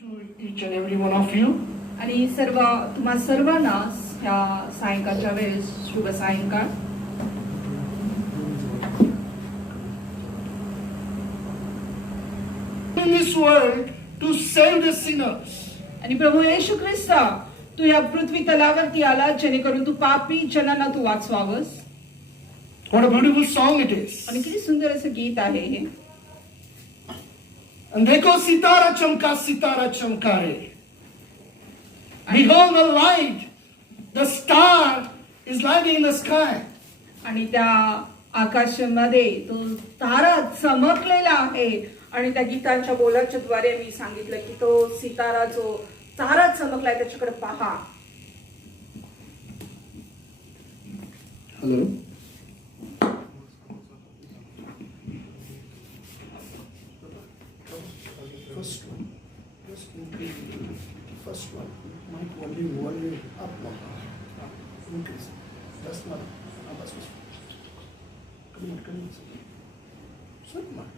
to each and every one of you. आणि तुम्हा सर्वांना ह्या सायंकाळच्या वेळेस शुभ सायंकाळ. In this world to save the sinners. आणि प्रभू येशू ख्रिस्त तू या पृथ्वी तलावरती आला जेणेकरून तू पापी जनांना तू वाचवावस. What a beautiful song it is. आणि किती सुंदर असं गीत आहे हे. And देखो सितारा चमका रे. Behold the light, the star is lighting in the sky. आणि त्या आकाशामध्ये तो तारा चमकलेला आहे. आणि त्या गीतांच्या बोलाच्या द्वारे मी सांगितलं की तो सितारा जो तारा चमकलाय त्याच्याकडे पहा. Hello. First one. Mic volume up now. Increase. Just one. Come on.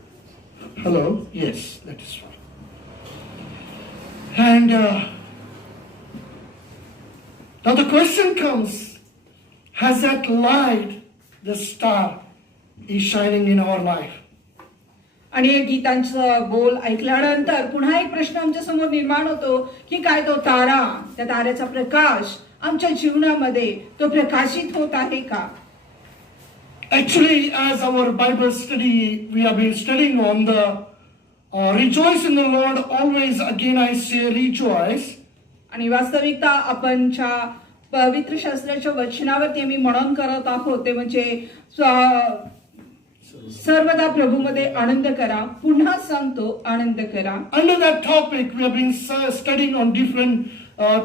Hello. Yes, that is fine. And now the question comes: has that light, the star, is shining in our life? आणि हे गीतांचं बोल ऐकल्यानंतर पुन्हा एक प्रश्न आमच्या समोर निर्माण होतो की काय तो तारा, त्या ताऱ्याचा प्रकाश आमच्या जीवनामध्ये तो प्रकाशित होत आहे का? Actually, as our Bible study, we have been studying on the rejoice in the Lord. Always, again, I say rejoice. आणि वास्तविकता आपण पवित्र शास्त्राच्या वचनावरती आम्ही मनन करत आहोत ते म्हणजे सर्वदा प्रभूमध्ये आनंद करा. पुन्हा सांगतो आनंद करा. Under that topic, we have been studying on different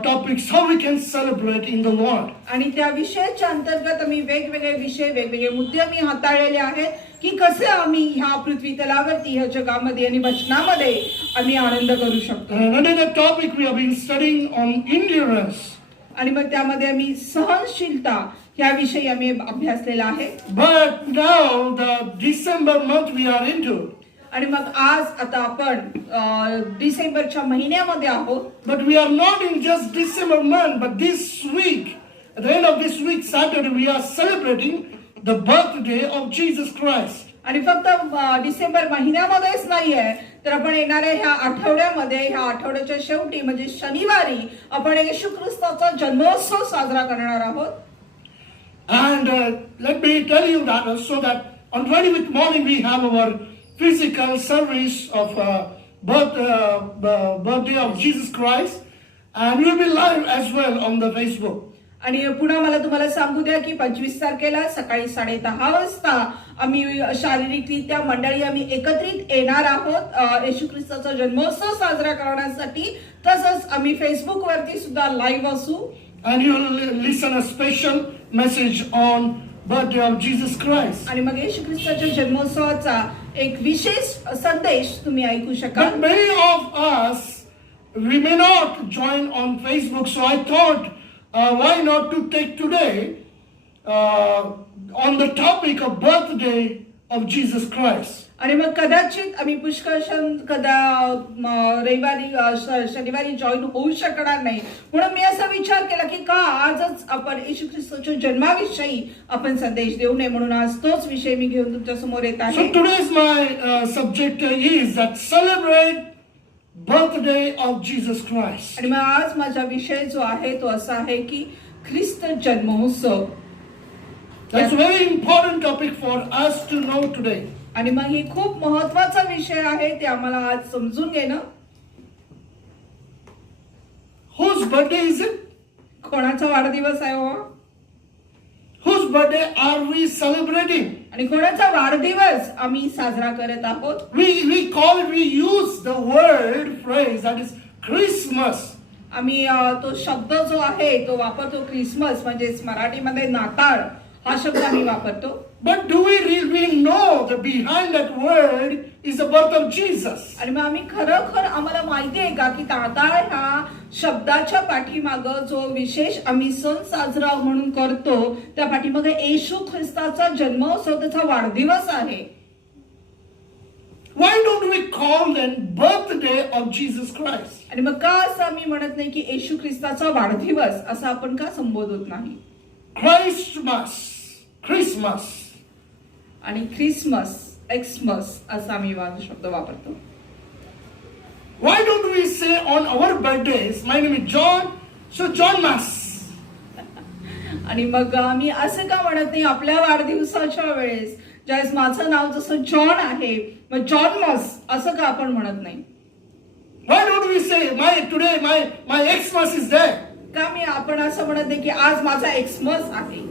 topics, how we can celebrate in the Lord. आणि त्या विषयाच्या अंतर्गत आम्ही वेगवेगळे विषय वेगवेगळे मुद्दे आम्ही हाताळलेले आहेत की कसे आम्ही ह्या पृथ्वी तलावरती ह्या जगामध्ये आणि वचनामध्ये आम्ही आनंद करू शकतो. And under that topic, we have been studying on endurance. आणि मग त्यामध्ये आम्ही सहनशीलता याविषयी आम्ही अभ्यासलेला आहे. But now the December month we are into. आणि मग आज आता आपण डिसेंबरच्या महिन्यामध्ये आहोत. But we are not in just December month, but this week, at the end of this week, Saturday, we are celebrating the birthday of Jesus Christ. आणि फक्त डिसेंबर महिन्यामध्येच नाहीये तर आपण येणाऱ्या ह्या आठवड्यामध्ये ह्या आठवड्याच्या शेवटी म्हणजे शनिवारी आपण येशू ख्रिस्ताचा जन्मोत्सव साजरा करणार आहोत. And let me tell you that so that on 25th morning we have our physical service of birthday of Jesus Christ, and we will be live as well on the Facebook. आणि पुन्हा मला तुम्हाला सांगू द्या की 25 तारखेला सकाळी 10:30 वाजता आम्ही शारीरिकरित्या मंडळी आम्ही एकत्रित येणार आहोत येशू ख्रिस्ताचा जन्मोत्सव साजरा करण्यासाठी. तसंच आम्ही फेसबुक वरती सुद्धा लाईव्ह असू. And you will listen a special message on birthday of Jesus Christ. आणि मग येशू ख्रिस्ताच्या जन्मोत्सवाचा एक विशेष संदेश तुम्ही ऐकू शकाल. But many of us we may not join on Facebook, so I thought why not to take today on the topic of birthday of Jesus Christ. आणि मग कदाचित आम्ही रविवारी शनिवारी जॉईन होऊ शकणार नाही म्हणून मी असा विचार केला की का आजच आपण येशू ख्रिस्ताच्या जन्माविषयी आपण संदेश देऊ नये म्हणून आज तोच विषय मी घेऊन तुमच्या समोर येत आहे. So today's my subject is that celebrate birthday of Jesus Christ. आणि मग आज माझा विषय जो आहे तो असा आहे की ख्रिस्त जन्मोत्सव. That's a very important topic for us to know today. आणि मग ही खूप महत्त्वाचा विषय आहे ते आम्हाला आज समजून घेणं. Whose birthday is it? कोणाचा वाढदिवस आहे हो? Whose birthday are we celebrating? आणि कोणाचा वाढदिवस आम्ही साजरा करत आहोत? We use the word phrase that is Christmas. आम्ही तो शब्द जो आहे तो वापरतो ख्रिसमस म्हणजे मराठीमध्ये नाताळ हा शब्द आम्ही वापरतो. But do we really know that behind that word is the birth of Jesus? आणि मग आम्ही खरोखर आम्हाला माहिती आहे का की नाताळ ह्या शब्दाच्या पाठीमागं जो विशेष आम्ही सण साजरा म्हणून करतो त्या पाठीमागे येशू ख्रिस्ताचा जन्मोत्सव त्याचा वाढदिवस आहे. Why don't we call then birthday of Jesus Christ? आणि मग का असं आम्ही म्हणत नाही की येशू ख्रिस्ताचा वाढदिवस असं आपण का संबोधत नाही? Christmas. आणि ख्रिसमस, एक्समस असा आम्ही शब्द वापरतो. Why don't we say on our birthdays, my name is John, so John Mass. आणि मग आम्ही असं का म्हणत नाही आपल्या वाढदिवसाच्या वेळेस ज्यावेळेस माझं नाव जसं जॉन आहे मग जॉन मॉस असं का आपण म्हणत नाही? Why don't we say today my Xmas is there? का मी आपण असं म्हणत नाही की आज माझा एक्समस आहे?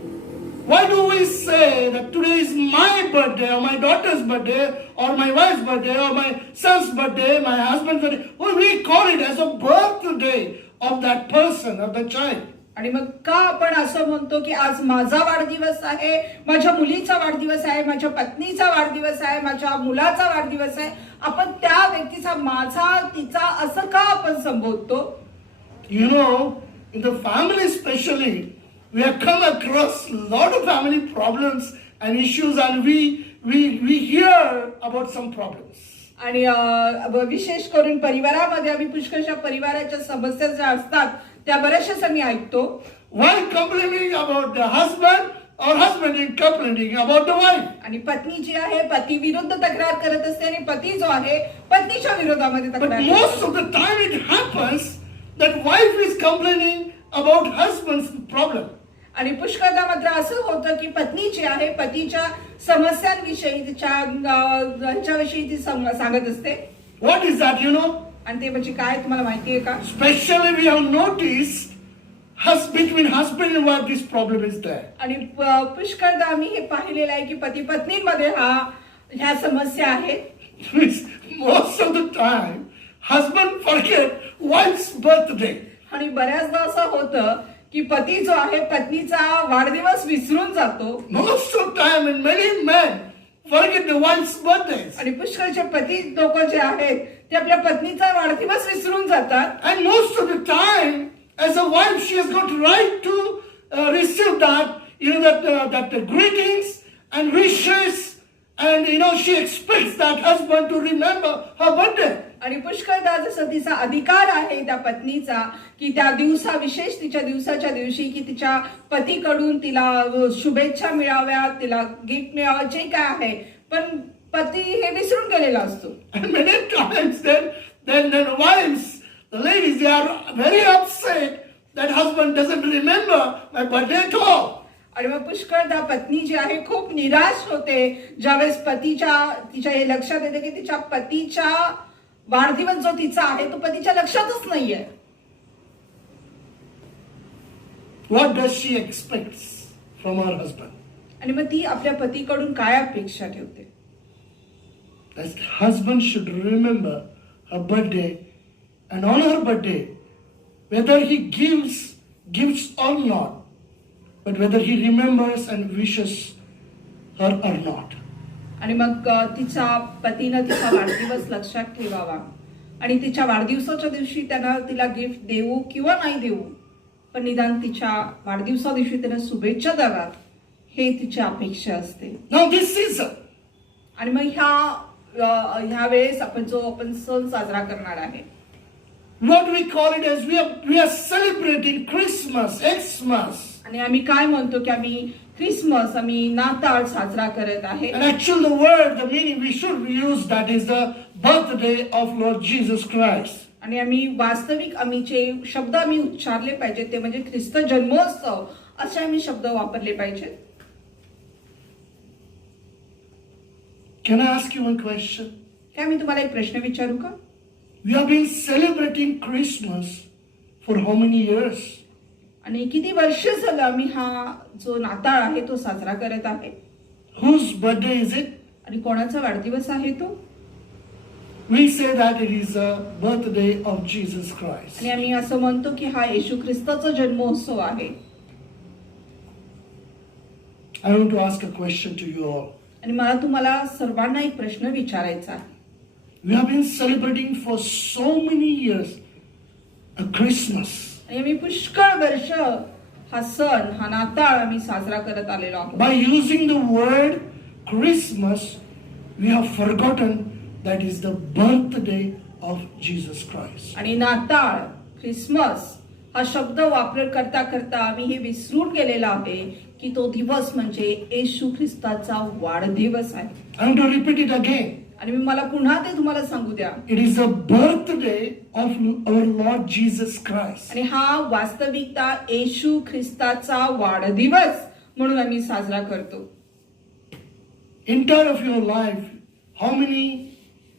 Why do we say that today is my birthday or my daughter's birthday or my wife's birthday or my son's birthday, my husband's birthday? Well, we call it as a birthday of that person, of the child. आणि मग का आपण असं म्हणतो की आज माझा वाढदिवस आहे, माझ्या मुलीचा वाढदिवस आहे, माझ्या पत्नीचा वाढदिवस आहे, माझ्या मुलाचा वाढदिवस आहे? आपण त्या व्यक्तीचा माझा तिचा असं का आपण संबोधतो? You know, in the family especially, we have come across a lot of family problems and issues, and we hear about some problems. आणि विशेष करून परिवारामध्ये आम्ही पुष्कळशा परिवाराच्या समस्या ज्या असतात त्या बऱ्याचशाच आम्ही ऐकतो. While complaining about the husband or husband is complaining about the wife. आणि पत्नी जी आहे पती विरुद्ध तक्रार करत असते आणि पती जो आहे पत्नीच्या विरोधामध्ये But तक्रार most of the time it happens that wife is complaining about husband's problem. आणि पुष्कळदा मात्र असं होतं की पत्नी जी आहे पतीच्या समस्यांविषयी तिच्या ह्याच्याविषयी ती सांगत असते. What is that, you know? आणि ते म्हणजे काय तुम्हाला माहिती आहे का? Especially we have noticed between husband and wife this problem is there. आणि पुष्कळदा आम्ही हे पाहिलेलं आहे की पती पत्नींमध्ये ह्या समस्या आहेत. Most of the time husband forget wife's birthday. आणि बऱ्याचदा असं होतं की पती जो आहे पत्नीचा वाढदिवस विसरून जातो. Most of the time and many men forget the wife's birthdays. आणि पुष्कळचे पती लोक जे आहेत ते आपल्या पत्नीचा वाढदिवस विसरून जातात. And most of the time, as a wife, she has got right to receive that, that greetings and wishes, and she expects that husband to remember her birthday. आणि पुष्कळदा जसं तिचा अधिकार आहे त्या पत्नीचा की त्या विशेष तिच्या दिवसाच्या दिवशी की तिच्या पतीकडून तिला शुभेच्छा मिळाव्यात, तिला गिफ्ट मिळावं, जे काय आहे, पण पती हे विसरून गेलेला असतो. And many times then wives, the ladies, they are very upset that husband doesn't remember my birthday at all. आणि मग पुष्कळदा पत्नी जी आहे खूप निराश होते ज्यावेळेस तिच्या हे लक्षात येते की तिच्या पतीच्या वाढदिवस जो तिचा आहे तो पतीच्या लक्षातच नाहीये. What does she expect from her husband? आणि मग ती आपल्या पतीकडून काय अपेक्षा ठेवते? That husband should remember her birthday, and on her birthday, whether he gives gifts or not, but whether he remembers and wishes her or not. आणि मग तिचा पतीनं तिचा वाढदिवस लक्षात ठेवावा आणि तिच्या वाढदिवसाच्या दिवशी तिला गिफ्ट देऊ किंवा नाही देऊ, पण निदान तिच्या वाढदिवसा दिवशी त्याला शुभेच्छा द्याव्यात हे तिची अपेक्षा असते. Now this season, आणि मग ह्या वेळेस आपण सण साजरा करणार आहे. what we call it as we are celebrating Christmas, Xmas. आणि आम्ही काय म्हणतो की आम्ही ख्रिसमस, आम्ही नाताळ साजरा करत आहे. And actually the meaning we should use that is the birthday of Lord Jesus Christ. आणि आम्ही शब्द उच्चारले पाहिजेत ते म्हणजे ख्रिस्त जन्मोत्सव असे आम्ही शब्द वापरले पाहिजेत. Can I ask you one question? काय मी तुम्हाला एक प्रश्न विचारू का? We have been celebrating Christmas for how many years? आणि किती वर्ष झालं आम्ही हा जो नाताळ आहे तो साजरा करत आहे? Whose birthday is it? आणि कोणाचा वाढदिवस आहे तो? We say that it is a birthday of Jesus Christ. आणि आम्ही असं म्हणतो की हा येशू ख्रिस्ताचा जन्मोत्सव आहे. I want to ask a question to you all. आणि मला तुम्हाला सर्वांना एक प्रश्न विचारायचा आहे. We have been celebrating for so many years a Christmas. आणि आम्ही पुष्कळ वर्ष हा सण हा नाताळ आम्ही साजरा करत आलेलो आहोत. By using the word Christmas, we have forgotten that is the birthday of Jesus Christ. आणि नाताळ, ख्रिसमस हा शब्द वापर करता करता आम्ही हे विसरून गेलेलो आहे की तो दिवस म्हणजे येशू ख्रिस्ताचा वाढदिवस आहे. I'm going to repeat it again. आणि मी मला पुन्हा ते तुम्हाला सांगू द्या. It is the birthday of our Lord Jesus Christ. आणि हा वास्तविकता येशू ख्रिस्ताचा वाढदिवस म्हणून आम्ही साजरा करतो. Entire of your life, how many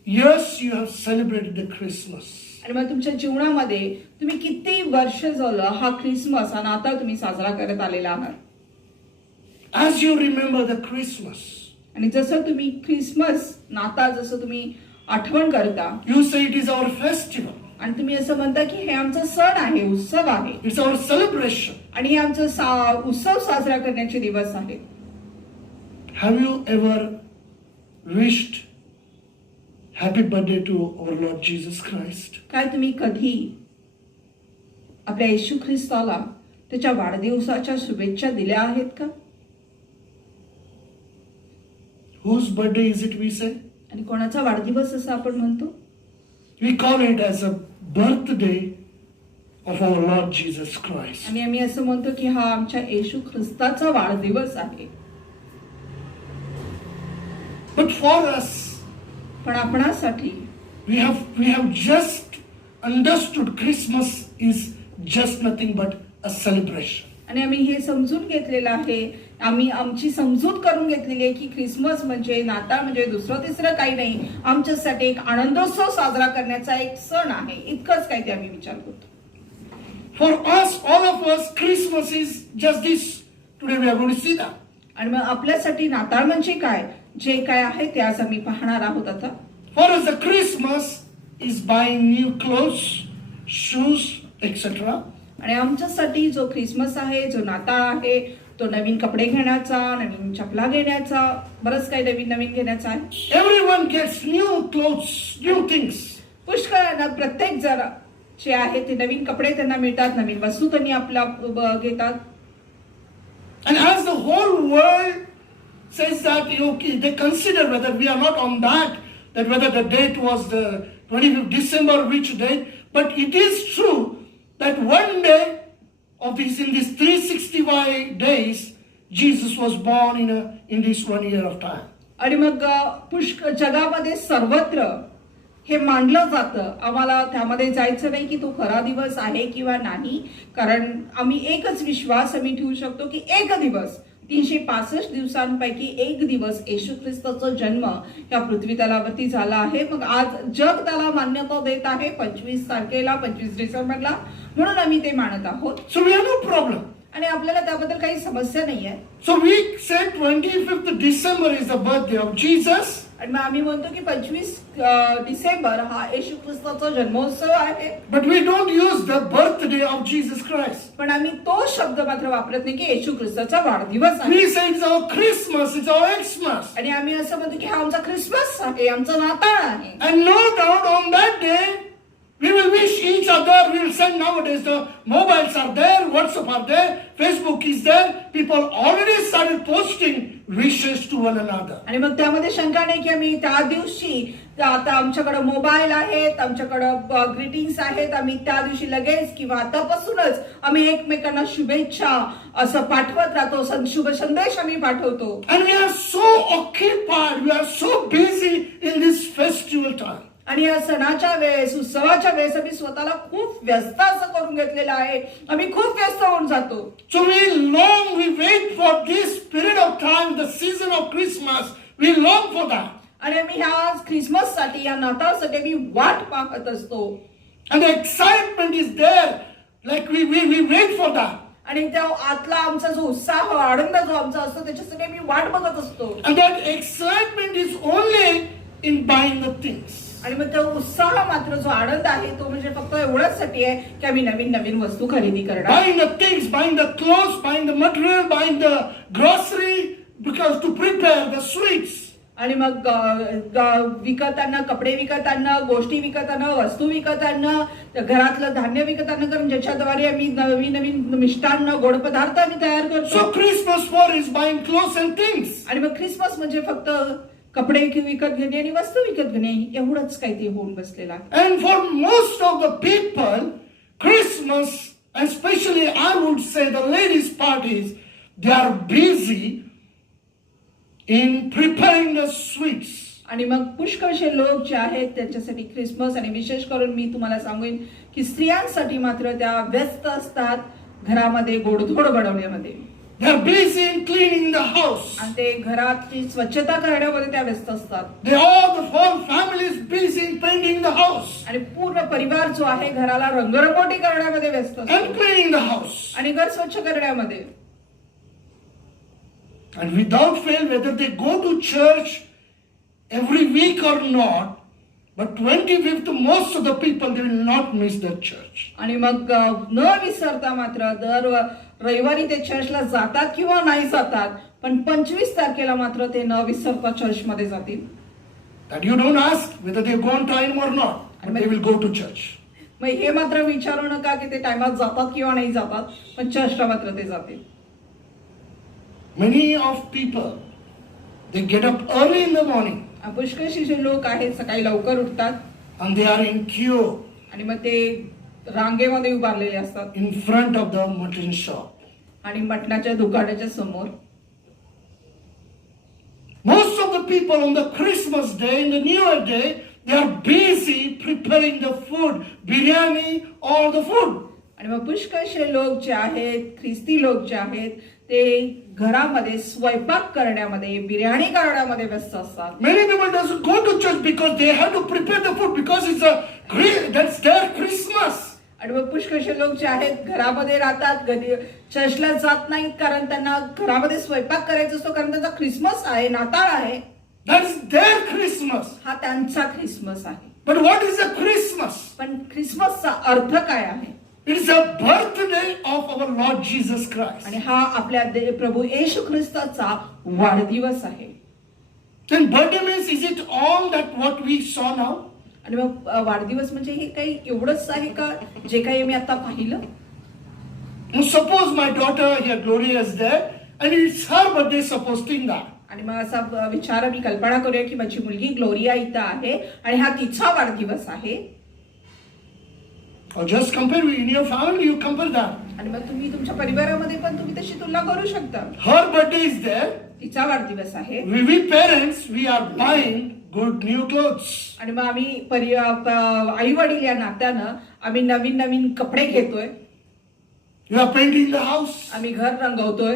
years you have celebrated the Christmas? आणि मग तुमच्या जीवनामध्ये तुम्ही किती वर्ष झालं हा ख्रिसमस हा नाताळ तुम्ही साजरा करत आलेला आहात. As you remember the Christmas, आणि जसं तुम्ही ख्रिसमस नाताळ जसं तुम्ही आठवण करता you say it is our festival. आणि तुम्ही असं म्हणता की हे आमचा सण आहे, उत्सव आहे It's our celebration. आणि हे आमचं उत्सव साजरा करण्याचे दिवस आहेत. Have you ever wished happy birthday to our Lord Jesus Christ? काय तुम्ही कधी आपल्या येशू ख्रिस्ताला त्याच्या वाढदिवसाच्या शुभेच्छा दिल्या आहेत का? Whose birthday is it, we say? आणि कोणाचा वाढदिवस असं आपण म्हणतो? We call it as a birthday of our Lord Jesus Christ. आणि आम्ही असं म्हणतो की हा आमच्या येशू ख्रिस्ताचा वाढदिवस आहे. But for us, पण आपणासाठी we have just understood Christmas is just nothing but a celebration. आणि आम्ही हे समजून घेतलेलं आहे, आम्ही आमची समजूत करून घेतलेली आहे की ख्रिसमस म्हणजे नाताळ म्हणजे दुसरं तिसरं काही नाही, आमच्यासाठी एक आनंदोत्सव साजरा करण्याचा एक सण आहे, इतकंच काही ते आम्ही विचार करतो. For us, all of us, Christmas is just this. Today we are going to see that. आणि मग आपल्यासाठी नाताळ म्हणजे काय, जे काय आहे ते आज आम्ही पाहणार आहोत आता. For us, the Christmas is buying new clothes, shoes, etc. आणि आमच्यासाठी जो ख्रिसमस आहे, जो नाताळ आहे, तो नवीन कपडे घेण्याचा, नवीन चपला घेण्याचा, बरंच काही नवीन नवीन घेण्याचा आहे. Everyone gets new clothes, new things. पुष्कळांना प्रत्येक जण जे आहे ते नवीन कपडे त्यांना मिळतात, नवीन वस्तू त्यांनी आपल्या घेतात. And as the whole world says that, they consider whether we are not on that whether the date was the 25th December, which date, but it is true that one day of in these 365 days, Jesus was born in this 1 year of time. आणि मग जगामध्ये सर्वत्र हे मानलं जातं, आम्हाला त्यामध्ये जायचं नाही की तो खरा दिवस आहे किंवा नाही, कारण आम्ही एकच विश्वास आम्ही ठेवू शकतो की एक दिवस 365 दिवसांपैकी एक दिवस येशू ख्रिस्ताचा जन्म या पृथ्वी तलावरती झाला आहे. मग आज जग त्याला मान्यता देत आहे 25 तारखेला, 25 डिसेंबरला, म्हणून आम्ही ते मानत आहोत. So we have no problem. आणि आपल्याला त्याबद्दल काही समस्या नाहीये. So we say 25th December is the birthday of Jesus. आणि मग आम्ही म्हणतो की 25 डिसेंबर हा येशू ख्रिस्ताचा जन्मोत्सव आहे. But we don't use the birthday of Jesus Christ. पण आम्ही तो शब्द मात्र वापरत नाही की येशू ख्रिस्ताचा वाढदिवस आहे. We say it's our Christmas, it's our Xmas. आणि आम्ही असं म्हणतो की हा आमचा ख्रिसमस आहे, आमचा नाताळ आहे. And no doubt on that day, we will wish each other, we will send nowadays, the mobiles are there, WhatsApp are there, Facebook is there, people already started posting wishes to one another. आणि मग त्यामध्ये शंका नाही की आम्ही त्या दिवशी आता आमच्याकडे मोबाईल आहेत, आमच्याकडे ग्रीटिंग्स आहेत, आम्ही त्या दिवशी लगेच किंवा आतापासूनच आम्ही एकमेकांना शुभेच्छा असं पाठवत राहतो, शुभ संदेश आम्ही पाठवतो. And we are so occupied, we are so busy in this festival time. आणि या सणाच्या वेळेस, उत्सवाच्या वेळेस आम्ही स्वतःला खूप व्यस्त असं करून घेतलेलं आहे, आम्ही खूप व्यस्त होऊन जातो. So we wait for this period of time, the season of Christmas, we long for that. आणि आम्ही ह्या ख्रिसमस साठी, या नाताळसाठी आम्ही वाट पाहत असतो. And the excitement is there, like we wait for that. आणि त्या आतला आमचा जो उत्साह, आनंद जो आमचा असतो त्याच्यासाठी आम्ही वाट बघत असतो. And that excitement is only in buying the things. आणि मग तो उत्साह मात्र, जो आनंद आहे तो म्हणजे फक्त एवढ्यासाठी आहे की आम्ही नवीन नवीन वस्तू खरेदी करणार. Buying the things, buying the clothes, buying the material, buying the grocery, because to prepare the sweets. आणि मग विकत आणणं, कपडे विकत आणणं, गोष्टी विकत आणणं, वस्तू विकत आणणं, घरातलं धान्य विकत आणणं, कारण ज्याच्याद्वारे आम्ही नवीन नवीन मिष्टान्न, गोड पदार्थ आम्ही तयार करतो. So Christmas for is buying clothes and things. आणि मग ख्रिसमस म्हणजे फक्त कपडे विकत घेणे आणि वस्तू विकत घेणे एवढंच काही ते होऊन बसलेलं आहे. And for most of the people, Christmas, and especially I would say the ladies' parties, they are busy in preparing the sweets. आणि मग पुष्कळशे लोक जे आहेत त्यांच्यासाठी ख्रिसमस आणि विशेष करून मी तुम्हाला सांगेन की स्त्रियांसाठी मात्र त्या व्यस्त असतात घरामध्ये गोडधोड बनवण्यामध्ये. They are busy in cleaning the house. आणि ते घराची स्वच्छता करण्यामध्ये त्या व्यस्त असतात. The whole family is busy in painting the house आणि पूर्ण परिवार जो आहे घराला रंगरंगोटी करण्यामध्ये व्यस्त and असतो cleaning the house. आणि घर स्वच्छ करण्यामध्ये. And without fail, whether they go to church every week or not, but 25th, most of the people, they will not miss the church. आणि मग न विसरता मात्र दर रविवारी ते चर्चला जातात किंवा नाही जातात, पण 25 तारखेला मात्र ते न विसरता चर्चमध्ये जातील. That you don't ask whether they go on time or not, but they will go to church. मग हे मात्र विचारू नका की ते टायमात जातात किंवा नाही जातात, पण चर्चला मात्र ते जातील. Many of people, they get up early in the morning पुष्कळशी जे लोक आहेत सकाळी लवकर उठतात and they are in queue आणि मग ते रांगेमध्ये उभारलेले असतात in front of the mutton shop. आणि मटणाच्या दुकानाच्या समोर. Most of the people on the Christmas day, in the New Year day, they are busy preparing the food, biryani, all the food. आणि मग पुष्कळशे लोक जे आहेत ख्रिस्ती लोक जे आहेत ते घरामध्ये स्वयंपाक करण्यामध्ये बिर्याणी करण्यामध्ये व्यस्त असतात. Many people doesn't go to church because they have to prepare the food because that's their Christmas. आणि मग पुष्कळशे लोक जे आहेत घरामध्ये राहतात, चर्चला जात नाहीत कारण त्यांना घरामध्ये स्वयंपाक करायचा असतो, कारण त्यांचा ख्रिसमस आहे, नाताळ आहे. That is their Christmas. हा त्यांचा ख्रिसमस आहे. But what is a Christmas? पण ख्रिसमसचा अर्थ काय आहे? It is a birthday of our Lord Jesus Christ. आणि हा आपल्या प्रभू येशू ख्रिस्ताचा वाढदिवस आहे. Then birthday means, is it all that what we saw now? आणि मग वाढदिवस म्हणजे हे काही एवढंच आहे का जे काही मी आता पाहिलं? Now suppose my daughter here, Gloria, is there, and it's her birthday, suppose think that. आणि मग असा विचार मी कल्पना करूया की माझी मुलगी ग्लोरिया इथं आहे आणि हा तिचा वाढदिवस आहे. Or just compare in your family, you compare that. आणि मग तुम्ही तुमच्या परिवारामध्ये पण तुम्ही तशी तुलना करू शकता. Her birthday is there. तिचा वाढदिवस आहे. We parents, we are buying good new clothes. आणि मग आम्ही आई वडील या नात्यानं आम्ही नवीन नवीन कपडे घेतोय. You are painting the house. आम्ही घर रंगवतोय.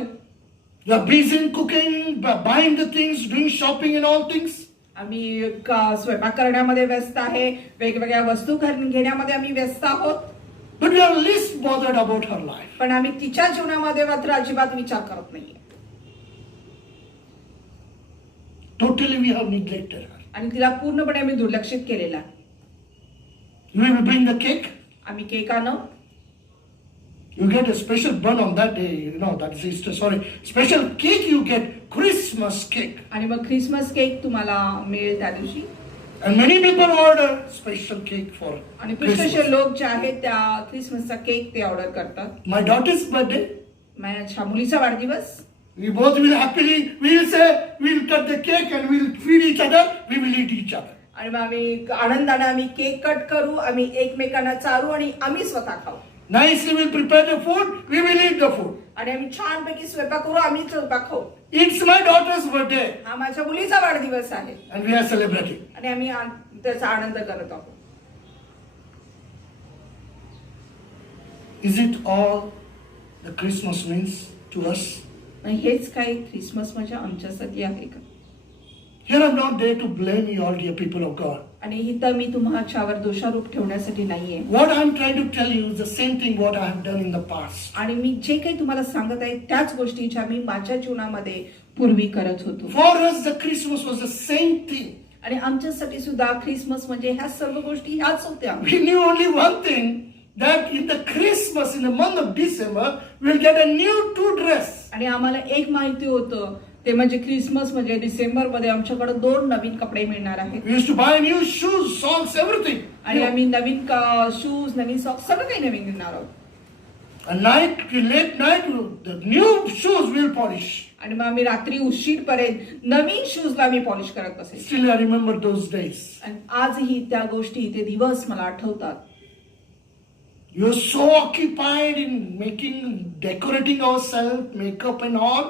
You are busy in cooking, buying the things, doing shopping and all things. आम्ही स्वयंपाक करण्यामध्ये व्यस्त आहे, वेगवेगळ्या वस्तू घेण्यामध्ये आम्ही व्यस्त आहोत. But we are least bothered about her life. पण आम्ही तिच्या जीवनामध्ये मात्र अजिबात विचार करत नाहीये. Totally we have neglected her. आणि तिला पूर्णपणे आम्ही दुर्लक्षित केलेला आहे. We will bring the cake. आम्ही केक आणू. You get a special bun on that day, that is Easter, sorry. Special cake you get, Christmas cake. आणि मग ख्रिसमस केक तुम्हाला मिळेल त्या दिवशी. And many people order special cake for आणि Christmas. पुष्कळशे लोक जे आहेत त्या ख्रिसमसचा केक ते ऑर्डर करतात. My daughter's birthday, माझ्या मुलीचा वाढदिवस. we both will happily, we will say, we will cut the cake and we will feed each other, we will eat each other. आणि मग आम्ही आनंदाने आम्ही केक कट करू, आम्ही एकमेकांना चारू आणि आम्ही स्वतः खाऊ. Nicely we will prepare the food, we will eat the food. आणि आम्ही छानपैकी स्वयंपाक करू, आम्ही स्वयंपाक खाऊ. It's my daughter's birthday हा माझ्या मुलीचा वाढदिवस आहे and we are celebrating. आणि आम्ही त्याचा आनंद करत आहोत. Is it all the Christmas means to us? आणि हेच काही ख्रिसमस म्हणजे आमच्यासाठी आहे का? Here I'm not there to blame you all, dear people of God. आणि इथं मी तुमच्यावर दोषारोप ठेवण्यासाठी नाहीये. What I'm trying to tell you is the same thing what I have done in the past. आणि मी जे काही तुम्हाला सांगत आहे त्याच गोष्टी ज्या मी माझ्या जीवनामध्ये पूर्वी करत होतो. For us, the Christmas was the same thing. आणि आमच्यासाठी सुद्धा ख्रिसमस म्हणजे ह्या सर्व गोष्टी ह्याच होत्या. We knew only one thing, that in the Christmas, in the month of December, we'll get a new 2 dress. आणि आम्हाला एक माहिती होतं ते म्हणजे ख्रिसमस म्हणजे डिसेंबर मध्ये आमच्याकडे 2 नवीन कपडे मिळणार आहेत. We used to buy new shoes, socks, everything. आणि आम्ही नवीन शूज, नवीन सॉक्स सगळं काही नवीन घेणार आहोत. At night, late night, the new shoes we'll polish. आणि मग आम्ही रात्री उशीरपर्यंत नवीन शूजला आम्ही पॉलिश करत असायचो. Still I remember those days. आणि आजही त्या गोष्टी ते दिवस मला आठवतात. You're so occupied in decorating ourselves, makeup and all,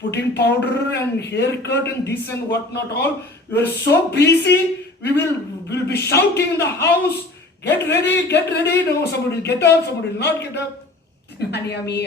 putting powder and haircut and this and whatnot all. We're so busy, we'll be shouting in the house, get ready, get ready. No, somebody will get up, somebody will not get up. आणि आम्ही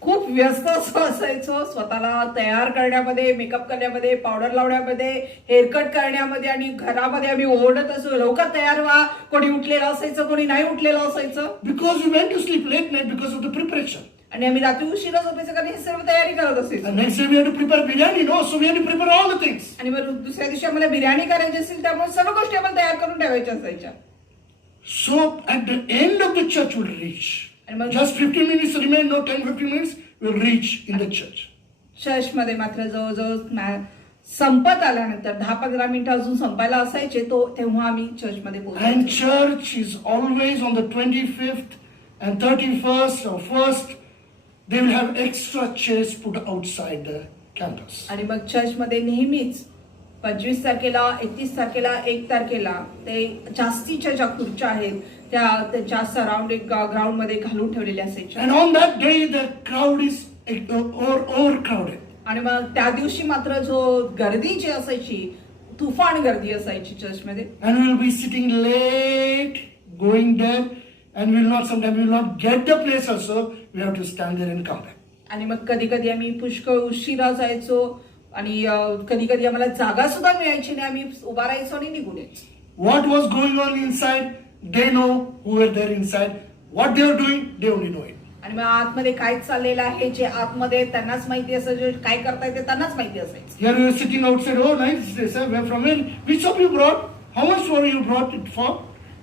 खूप व्यस्त असायचो स्वतःला तयार करण्यामध्ये, makeup करण्यामध्ये, powder लावण्यामध्ये, haircut करण्यामध्ये आणि घरामध्ये आम्ही ओरडत असो, लवकर तयार व्हा. कोणी उठलेलं असायचं, कोणी नाही उठलेलं असायचं. Because we went to sleep late night because of the preparation. आणि आम्ही रात्री उशिरा झोपायचं कारण हे सर्व तयारी करत असायचो. And next day we had to prepare biryani, no? So we had to prepare all the things. आणि मग दुसऱ्या दिवशी आम्हाला बिर्याणी करायची असेल त्यामुळे सर्व गोष्टी आम्हाला तयार करून ठेवायच्या असायच्या. So at the end of the church we'll reach. And Just 15 minutes remain, no 10-15 minutes, we'll reach in the church. चर्चमध्ये मात्र जवळजवळ संपत आल्यानंतर 10-15 मिनिटं अजून संपायला असायचे तेव्हा आम्ही चर्चमध्ये And पोहोचायचो. church is always on the 25th and 31st or 1st, they will have extra chairs put outside the campus. आणि मग चर्चमध्ये नेहमीच 25 तारखेला, 31 तारखेला, 1 तारखेला ते जास्तीच्या ज्या खुर्च्या आहेत त्या सराउंडिंग ग्राउंड मध्ये घालून ठेवलेल्या असायच्या. And on that day the crowd is overcrowded. आणि मग त्या दिवशी मात्र जो गर्दी जी असायची तुफान गर्दी असायची चर्चमध्ये. And we will be sitting late, going there, and sometimes we will not get the place also. We have to stand there and come back. आणि मग कधी कधी आम्ही पुष्कळ उशिरा जायचो आणि कधी कधी आम्हाला जागा सुद्धा मिळायची नाही. आम्ही उभा राहायचो आणि निघून यायचो. What was going on inside, they know who were there inside. What they were doing, they only know it. आणि मग आतमध्ये काय चाललेलं आहे जे आतमध्ये त्यांनाच माहिती असायचं, काय करताय ते त्यांनाच माहिती असायचं. Here we were sitting outside. Oh, nice. They said, where from where? Which shop you brought? How much were you brought it for?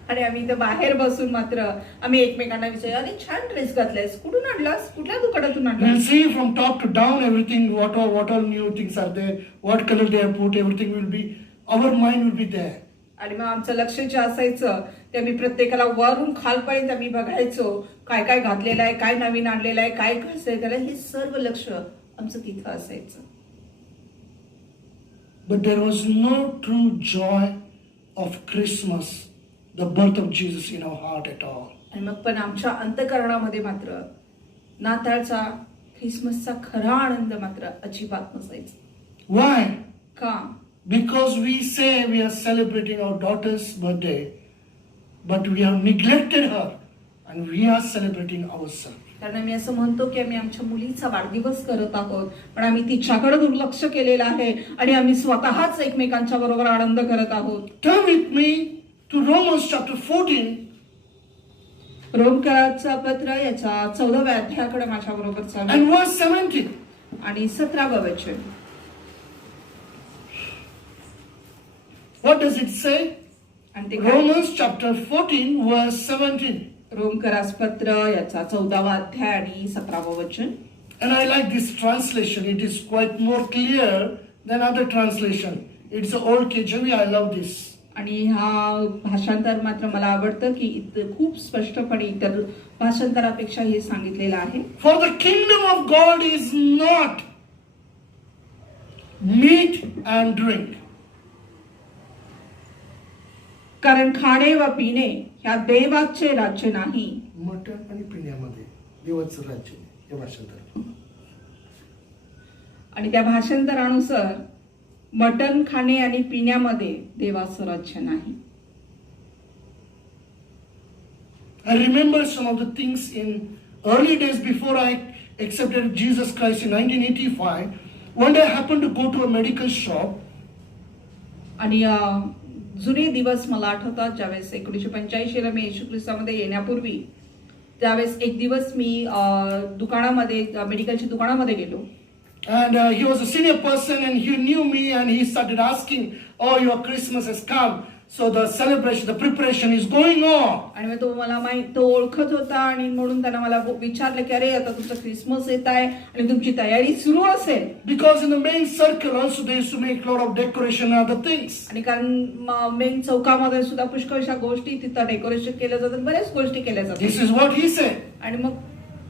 आणि आम्ही इथं बाहेर बसून मात्र आम्ही एकमेकांना विचार, अरे छान ड्रेस घातलायस, कुठून आणलास, कुठल्या दुकानातून We'll आणलास. see from top to down everything. What all new things are there? What color they have put? Everything will be. Our mind will be there. आणि मग आमचं लक्ष जे असायचं ते आम्ही प्रत्येकाला वरून खालपर्यंत आम्ही बघायचो, काय काय घातलेलं आहे, काय नवीन आणलेलं आहे, काय कसं त्याला, हे सर्व लक्ष आमचं तिथं असायचं. But there was no true joy of Christmas, the birth of Jesus in our heart at all. आणि मग पण आमच्या अंतःकरणामध्ये मात्र नाताळचा, ख्रिसमसचा खरा आनंद मात्र अजिबात नसायचा. Why? का? Because we say we are celebrating our daughter's birthday, but we have neglected her and we are celebrating ourselves. कारण आम्ही असं म्हणतो की आम्ही आमच्या मुलीचा वाढदिवस करत आहोत, पण आम्ही तिच्याकडे दुर्लक्ष केलेलं आहे आणि आम्ही स्वतःच एकमेकांच्या बरोबर आनंद करत आहोत. Turn with me to Romans chapter 14. रोमकरांचा पत्र याच्या 14व्या अध्यायाकडे माझ्या बरोबर चालू And verse 17. आणि 17वं वचन. What does it say? आणि ते काय? Romans chapter 14 verse 17. रोमकरास पत्र याचा 14वा अध्याय आणि 17वं वचन. And I like this translation. It is quite more clear than other translation. It's the old KJV. I love this. आणि हा भाषांतर मात्र मला आवडतं की इथं खूप स्पष्टपणे इतर भाषांतरापेक्षा हे सांगितलेलं आहे. For the kingdom of God is not meat and drink. कारण खाणे व पिणे ह्या देवाचे राज्य नाही. मटण आणि पिण्यामध्ये देवाचं राज्य हे भाषांतर. आणि त्या भाषांतरानुसार मटण खाणे आणि पिण्यामध्ये देवाचं राज्य नाही. I remember some of the things in early days before I accepted Jesus Christ in 1985. One day I happened to go to a medical shop. आणि जुने दिवस मला आठवतात ज्यावेळेस 1985 ला मी येशू ख्रिस्तामध्ये येण्यापूर्वी त्यावेळेस एक दिवस मी दुकानामध्ये मेडिकलच्या दुकानामध्ये गेलो. And he was a senior person and he knew me and he started asking, oh, your Christmas has come. So the celebration, the preparation is going on. आणि मग तो मला तो ओळखत होता आणि म्हणून त्यानं मला विचारलं की अरे आता तुमचा क्रिसमस येत आहे आणि तुमची तयारी सुरू असेल. Because in the main circle also they used to make a lot of decoration and other things. आणि कारण मेन चौकामध्ये सुद्धा पुष्कळ अशा गोष्टी तिथं डेकोरेशन केल्या जातात, बऱ्याच गोष्टी केल्या जातात. This is what he said. आणि मग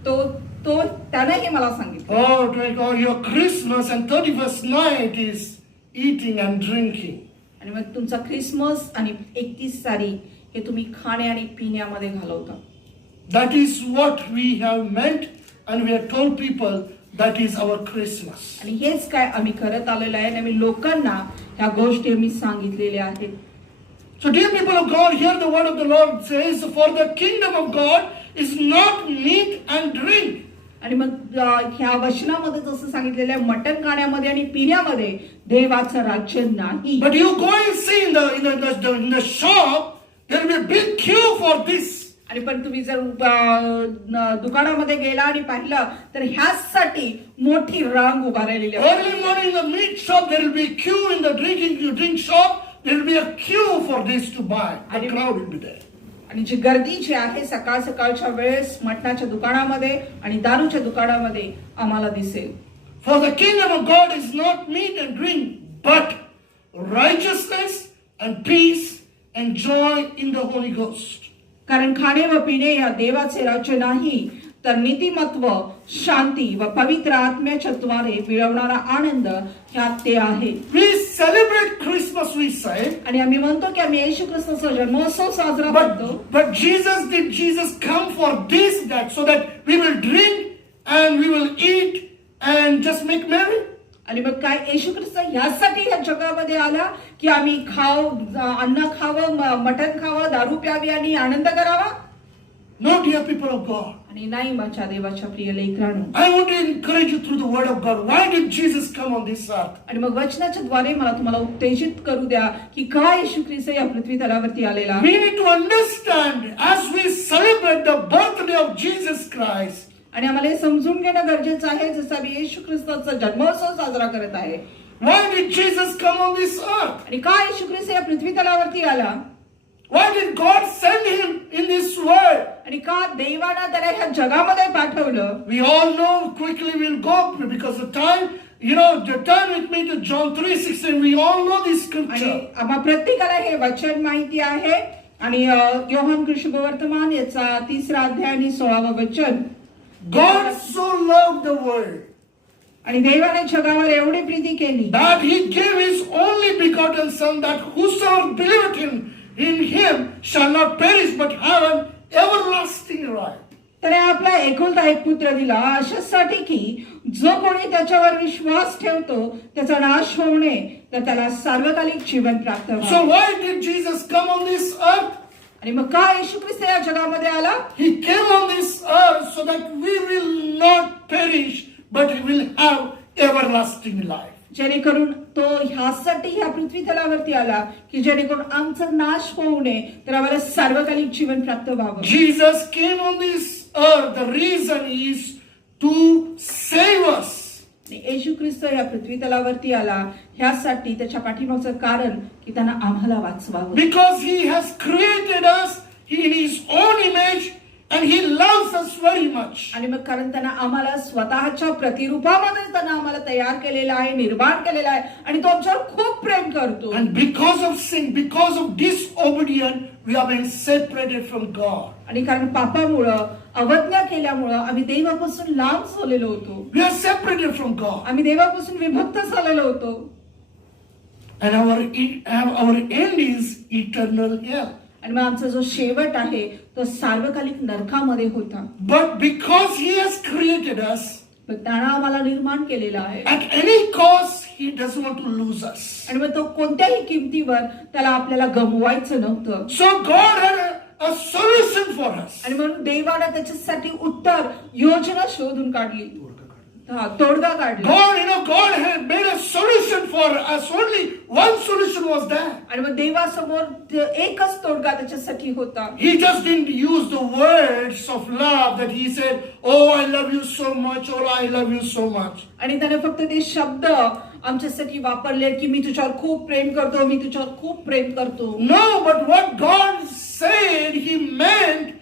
तो तो त्यानेही मला सांगितलं Oh, your Christmas and 31st night is eating and drinking. आणि मग तुमचा ख्रिसमस आणि 31 तारीख हे तुम्ही खाणे आणि पिण्यामध्ये घालवता. That is what we have meant, and we have told people that is our Christmas. आणि हेच काय आम्ही करत आलेलो आहे आणि आम्ही लोकांना ह्या गोष्टी आम्ही सांगितलेल्या आहेत. So, dear people of God, here the word of the Lord says, for the kingdom of God is not meat and drink. आणि मग ह्या वचनामध्ये जसं सांगितलेलं आहे मटण खाण्यामध्ये आणि पिण्यामध्ये देवाचं राज्य नाही. But you go and see in the shop, there will be a big queue for this. आणि पण तुम्ही जर दुकानामध्ये गेला आणि पाहिलं तर ह्यासाठी मोठी रांग उभा राहिलेली आहे. Early morning in the meat shop, there will be a queue. In the drink shop, there will be a queue for this to buy. The crowd will be there. आणि जी गर्दी जी आहे सकाळ सकाळच्या वेळेस मटणाच्या दुकानामध्ये आणि दारूच्या दुकानामध्ये आम्हाला दिसेल. For the kingdom of God is not meat and drink, but righteousness and peace and joy in the Holy Ghost. कारण खाणे व पिणे या देवाचे राज्य नाही तर नीतिमत्व शांती व पवित्र आत्म्याच्या द्वारे मिळवणारा आनंद ह्यात ते आहे. We celebrate Christmas, we say. आणि आम्ही म्हणतो की आम्ही येशू ख्रिस्ताचा जन्मोत्सव साजरा करतो. But did Jesus come for this, that, so that we will drink and we will eat and just make merry? आणि मग काय येशू ख्रिस्त ह्यासाठी या जगामध्ये आला की आम्ही अन्न खावं, मटण खावं, दारू प्यावी आणि आनंद करावा? No, dear people of God. आणि नाही माझ्या देवाच्या प्रिय लेकरांनो. I want to encourage you through the word of God. Why did Jesus come on this earth? आणि मग वचनाच्या द्वारे मला तुम्हाला उत्तेजित करू द्या की काय येशू ख्रिस्त या पृथ्वी तलावरती आलेला. We need to understand as we celebrate the birthday of Jesus Christ. आणि आम्हाला हे समजून घेणं गरजेचं आहे जसं आम्ही येशू ख्रिस्ताचा जन्मोत्सव साजरा करत आहे. Why did Jesus come on this earth? आणि काय येशू ख्रिस्त या पृथ्वी तलावरती आला? Why did God send him in this world? आणि का देवानं त्याला ह्या जगामध्ये पाठवलं? We all know, quickly we'll go because the time, turn with me to John 3:16. We all know this scripture. आणि आम्हा प्रत्येकाला हे वचन माहिती आहे आणि योहान कृष्णवर्तमान याचा 3रा अध्याय आणि 16वा वचन. God so loved the world आणि देवाने जगावर एवढी प्रीती केली that he gave his only begotten son, that whosoever believeth in him shall not perish but have an everlasting life. त्याने आपला एकुलता एक पुत्र दिला अशासाठी की जो कोणी त्याच्यावर विश्वास ठेवतो त्याचा नाश होऊ नये तर त्याला सार्वकालिक जीवन प्राप्त व्हावे. So why did Jesus come on this earth? आणि मग का येशू ख्रिस्त या जगामध्ये आला? He came on this earth so that we will not perish but we will have everlasting life. जेणेकरून तो ह्यासाठी ह्या पृथ्वी तलावरती आला की जेणेकरून आमचा नाश होऊ नये तर आम्हाला सार्वकालिक जीवन प्राप्त व्हावं. Jesus came on this earth. The reason is to save us. येशू ख्रिस्त या पृथ्वी तलावरती आला ह्यासाठी त्याच्या पाठीमागचं कारण की त्यांना आम्हाला वाचवावं. Because he has created us in his own image and he loves us very much. आणि मग कारण त्यांना आम्हाला स्वतःच्या प्रतिरूपामध्ये त्यांना आम्हाला तयार केलेला आहे, निर्माण केलेला आहे आणि तो आमच्यावर खूप प्रेम करतो. And because of sin, because of disobedience, we have been separated from God. आणि कारण पापामुळं अवज्ञा केल्यामुळं आम्ही देवापासून लांब झालेलो होतो. We are separated from God. आम्ही देवापासून विभक्त झालेलो होतो. And our end is eternal hell. आणि मग आमचा जो शेवट आहे तो सार्वकालिक नरकामध्ये होता. But because he has created us, पण त्यानं आम्हाला निर्माण केलेला आहे. at any cost, he doesn't want to lose us. आणि मग तो कोणत्याही किमतीवर त्याला आपल्याला गमवायचं नव्हतं. So God had a solution for us. आणि म्हणून देवानं त्याच्यासाठी उत्तर योजना शोधून काढली. तोडगा काढला. God had made a solution for us. Only one solution was there. आणि मग देवासमोर एकच तोडगा त्याच्यासाठी होता. He just didn't use the words of love that he said, "Oh, I love you so much," or "I love you so much." आणि त्याने फक्त ते शब्द आमच्यासाठी वापरले की मी तुझ्यावर खूप प्रेम करतो, मी तुझ्यावर खूप प्रेम करतो. No, but what God said, he meant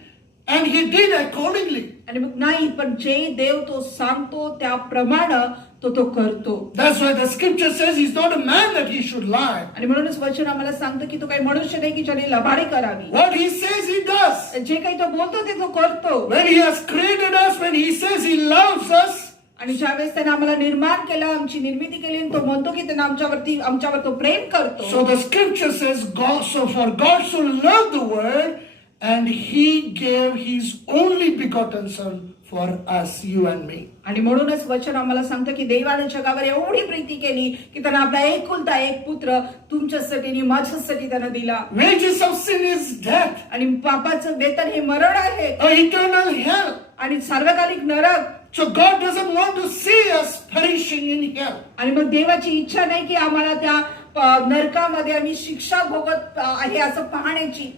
and he did accordingly. आणि मग नाही पण जे देव तो सांगतो त्याप्रमाणे तो करतो. That's why the scripture says he's not a man that he should lie. आणि म्हणूनच वचन आम्हाला सांगतं की तो काही मनुष्य नाही की ज्याने लबाडी करावी. What he says he does. जे काही तो बोलतो ते तो करतो. When he has created us, when he says he loves us, आणि ज्यावेळेस त्याने आम्हाला निर्माण केलं, आमची निर्मिती केली, आणि तो म्हणतो की त्याने आमच्यावर तो प्रेम करतो. so the scripture says, God, so for God so loved the world, and he gave his only begotten son for us, you and me. आणि म्हणूनच वचन आम्हाला सांगतं की देवाने जगावर एवढी प्रीती केली की त्यानं आपला एकुलता एक पुत्र तुमच्यासाठी आणि माझ्यासाठी त्यानं दिला. Wages of sin is death, आणि पापाचं वेतन हे मरण आहे or eternal hell. आणि सार्वकालिक नरक. So God doesn't want to see us perishing in hell. आणि मग देवाची इच्छा नाही की आम्हाला त्या नरकामध्ये आम्ही शिक्षा भोगत आहे असं पाहण्याची.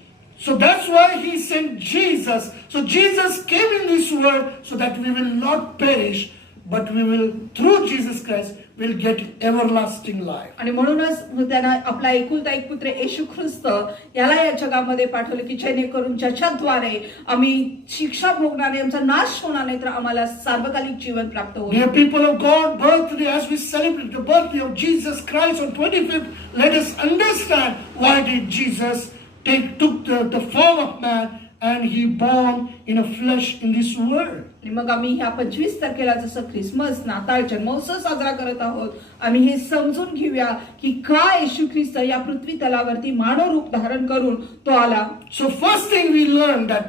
So that's why he sent Jesus. So Jesus came in this world so that we will not perish, but we will, through Jesus Christ, will get everlasting life. आणि म्हणूनच त्यानं आपला एकुलता एक पुत्र येशू ख्रिस्त याला या जगामध्ये पाठवलं की जेणेकरून ज्याच्याद्वारे आम्ही शिक्षा भोगणार नाही, आमचा नाश होणार नाही, तर आम्हाला सार्वकालिक जीवन प्राप्त होईल. Dear people of God, birthday, as we celebrate the birthday of Jesus Christ on 25th, let us understand why did Jesus took the form of man and he born in a flesh in this world. आणि मग आम्ही ह्या 25 तारखेला जसं Christmas, नाताळ, जन्मोत्सव साजरा करत आहोत, आम्ही हे समजून घेऊया की का येशू ख्रिस्त या पृथ्वी तलावरती मानव रूप धारण करून तो आला. So first thing we learned that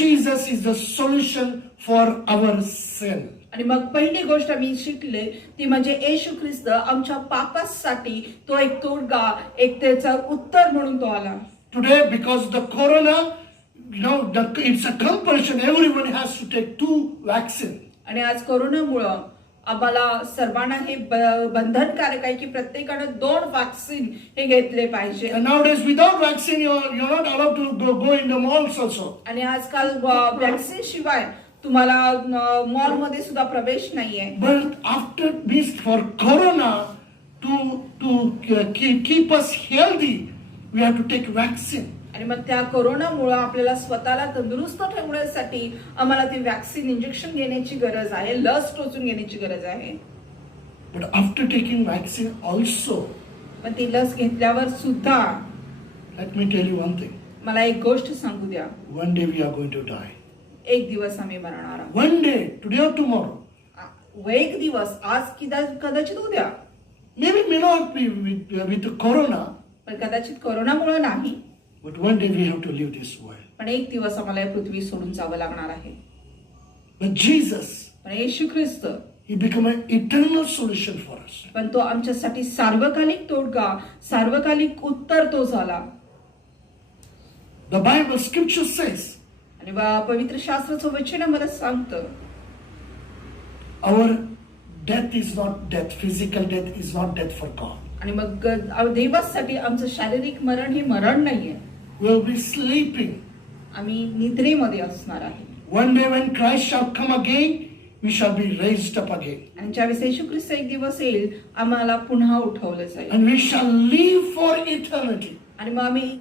Jesus is the solution for our sin. आणि मग पहिली गोष्ट मी शिकले ती म्हणजे येशू ख्रिस्त आमच्या पापासाठी तो एक तोडगा, एक त्याचं उत्तर म्हणून तो आला. Today, because the corona, it's a compulsion. Everyone has to take 2 vaccines. आणि आज कोरोनामुळं आम्हाला सर्वांना हे बंधनकारक आहे की प्रत्येकानं 2 वॅक्सिन हे घेतले पाहिजे. And nowadays, without vaccine, you're not allowed to go in the malls also. आणि आजकाल वॅक्सिन शिवाय तुम्हाला मॉल मध्ये सुद्धा प्रवेश नाहीये. But after this, for corona, to keep us healthy, we have to take vaccine. आणि मग त्या कोरोनामुळे आपल्याला स्वतःला तंदुरुस्त ठेवण्यासाठी आम्हाला ती वॅक्सिन इंजेक्शन घेण्याची गरज आहे, लस टोचून घेण्याची गरज आहे. But after taking vaccine also, पण ती लस घेतल्यावर सुद्धा let me tell you one thing. मला एक गोष्ट सांगू द्या. One day we are going to die. एक दिवस आम्ही मरणार आहोत. One day, today or tomorrow. एक दिवस, आज कदाचित उद्या, May not be with the corona, पण कदाचित कोरोनामुळे नाही, but one day we have to leave this world. पण एक दिवस आम्हाला या पृथ्वी सोडून जावं लागणार आहे. But Jesus, पण येशू ख्रिस्त he became an eternal solution for us. पण तो आमच्यासाठी सार्वकालिक तोडगा, सार्वकालिक उत्तर तो झाला. The Bible scripture says, आणि पवित्र शास्त्राचं वचन आम्हाला सांगतं, our death is not death, physical death is not death for God. आणि मग देवासाठी आमचं शारीरिक मरण हे मरण नाहीये. We will be sleeping. आम्ही निद्रेमध्ये असणार आहे. One day when Christ shall come again, we shall be raised up again. आणि ज्यावेळेस येशू ख्रिस्त एक दिवस येईल, आम्हाला पुन्हा उठवलं जाईल. And we shall live for eternity. आणि मग आम्ही